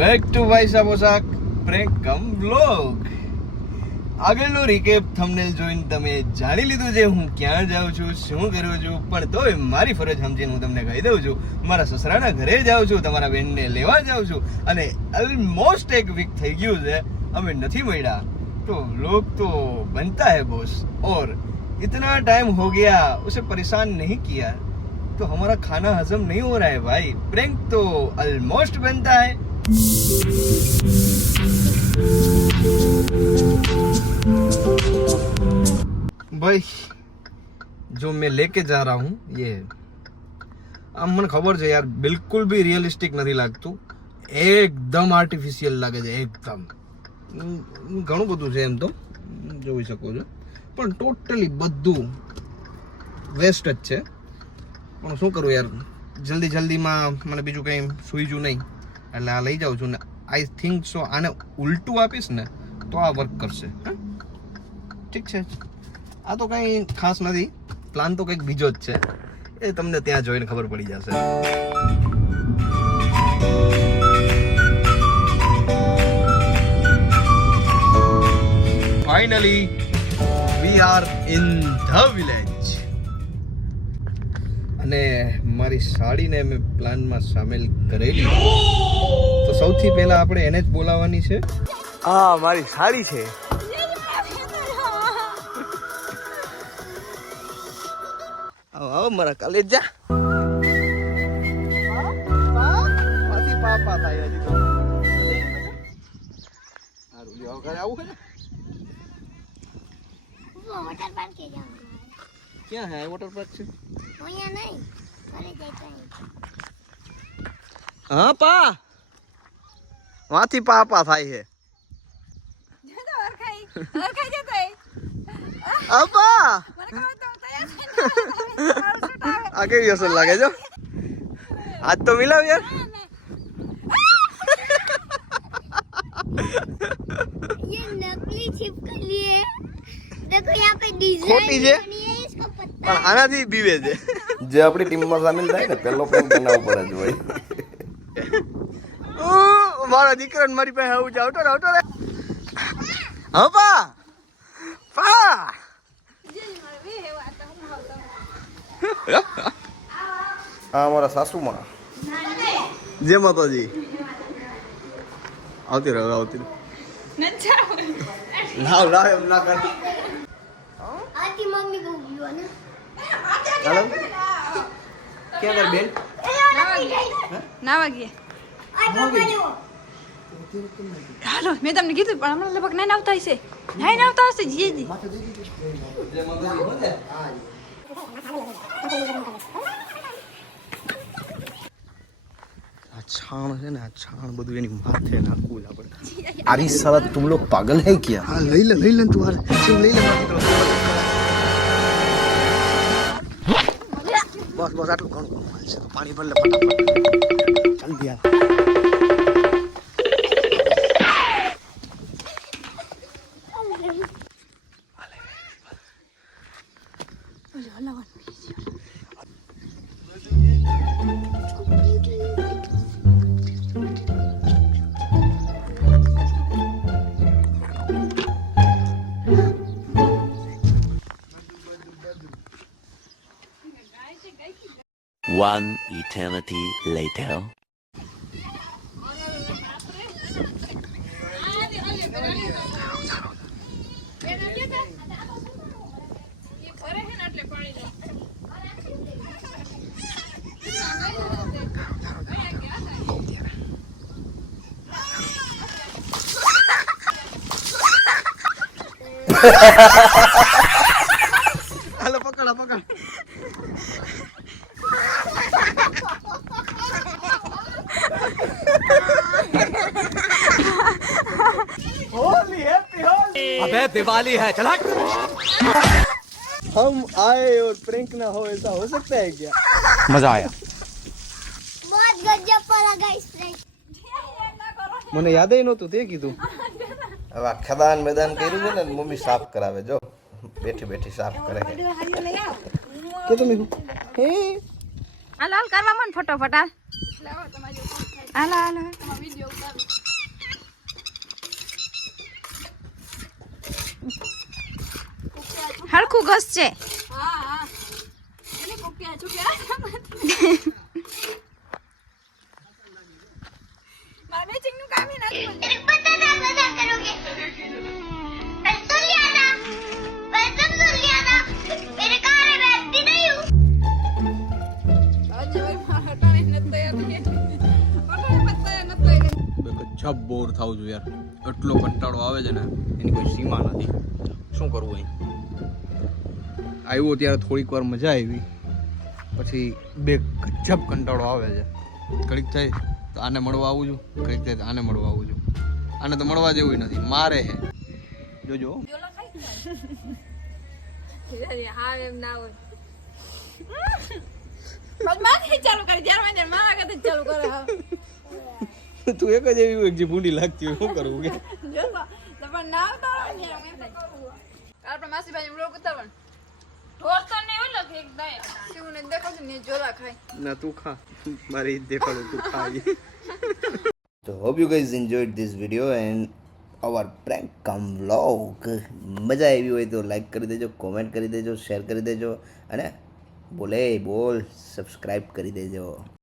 Back to ભાઈસા પોશાક prank કમ vlog. આગળનો recap thumbnail જોઈને તમે જાણી લીધું છે હું ક્યાં જાઉં છું, શું કરું છું, પણ તોય મારી ફરજ સમજીને હું તમને કહી દઉં છું, મારા સસરાના ઘરે જાઉં છું, તમારા બેનને લેવા જાઉં છું, અને ઓલમોસ્ટ એક વીક થઈ ગયું છે અમે નથી મળ્યા. तो लोग तो बनता है बॉस, और इतना टाइम हो गया उसे परेशान नहीं किया तो हमारा खाना हजम नहीं हो रहा है भाई. प्रैंक तो ऑलमोस्ट बनता है. भाई जो मैं लेके जा रहा हूँ ये આમ મને ખબર છે યાર બિલકુલ બી રિયલિસ્ટિક નથી લાગતું, એકદમ આર્ટિફિશિયલ લાગે છે, એકદમ. ઘણું બધું છે એમ તો જોઈ શકો છો, પણ ટોટલી બધું વેસ્ટ જ છે. પણ શું કરું યાર, જલ્દીમાં મને બીજું કંઈ સૂઈજું નહીં એટલે આ લઈ જાઉં છું ને આઈ થિંક સો આને ઉલટું આપીશ ને તો આ વર્ક કરશે. ઠીક છે, આ તો કંઈ ખાસ નથી, પ્લાન તો કંઈક બીજો જ છે, એ તમને ત્યાં જોઈને ખબર પડી જશે. Finally we are in the village. અને મારી સાડીને મેં પ્લાનમાં સામેલ કરેલી, તો સૌથી પહેલા આપણે એને જ બોલાવવાની છે. આ મારી સાડી છે. આવો મારા કલેજા. પાપા થાય હજી તો સારું લ્યો ઘરે આવું છે ને. वाटर पार्क के जाऊंगा. क्या है वाटर पार्क से? वो यहाँ नहीं, अरे जाता है. हाँ पा वहां पापा થાય છે. और खाई जाता है. अपा મને કહો તો તૈયાર આ કેવી અસર લાગે જો, આજ તો મિલાવ યાર. ये नकली छिपकली है, देखो यहाँ पे डिजाइन खोटी છે बनी है, इसका पत्ता પણ આનાથી બીવે છે. જે આપણી ટીમમાં સામેલ થાય ને પહેલો પ્રેન્ક બનાવવો પડે જ હોય. મારા દીકરાને મારી પાસે આવું છે. આવતો રે. હા પા પા હા અમારા સાસુમાં. જય માતાજી. આવતી રહો લાવ એમ ના કર. आती मम्मी को हुआ ना. ચાલો ક્યાં કર બેન? ના વાગીએ. હાલો મેં તમને કીધું પણ હમણાં લગભગ નહીં આવતા હશે. નહીં આવતા હશે જીજી. छाण है ना, छाण બધું એની માથે નાખવું આપણે. अरे साला तुम लोग पागल है क्या? હા લઈ લે તું હાલ ચલ લઈ લે માથે. બસ આટલું ઘણું હાલ છે. પાણી ભર લે ફટાફટ જલ્દી હાલ. One eternity later. હાલો પકડ. अबे दिवाली है चला. हम आए और प्रैंक ना हो ऐसा हो सकता है क्या? मजा आया. बहुत गजब पड़ा गाइस प्रैंक. મને યાદ નહોતું તે કીધું. હવે આ ખદાન મેદાન કર્યું છે ને મમ્મી સાફ કરાવે જો, બેઠી સાફ કરે છે. કે તમે હે હાલ કરવા મન ફટાફટ. લાવો તમારી હાલો હાલો હરખું ઘસ છે पता करोगे कल तो लिया था पर तब तो लिया था मेरे कार में बैठती नहीं हूँ ગજબ બોર થાઉં છું યાર, એટલો કંટાળો આવે છે ને એની કોઈ સીમા નથી. શું કરવું અહીં? આવ્યો ત્યારે થોડીક વાર મજા આવી, પછી બે ગજબ કંટાળો આવે છે. ઘડીક થાય તો આને મળવા આવું છું, ઘડીક થાય તો આને મળવા આવું છું. આને તો મળવા જેવું નથી, મારે હે. જોજો તું એક જ એવી હોય જે ભૂંડી લાગતી હોય, શું કરવું કે? ના તું ખા, મારી દેખાડો તું ખા. So hope you guys enjoyed this video and our prank cum vlog. મજા આવી હોય તો લાઈક કરી દેજો, કોમેન્ટ કરી દેજો, શેર કરી દેજો અને બોલ સબસ્ક્રાઈબ કરી દેજો.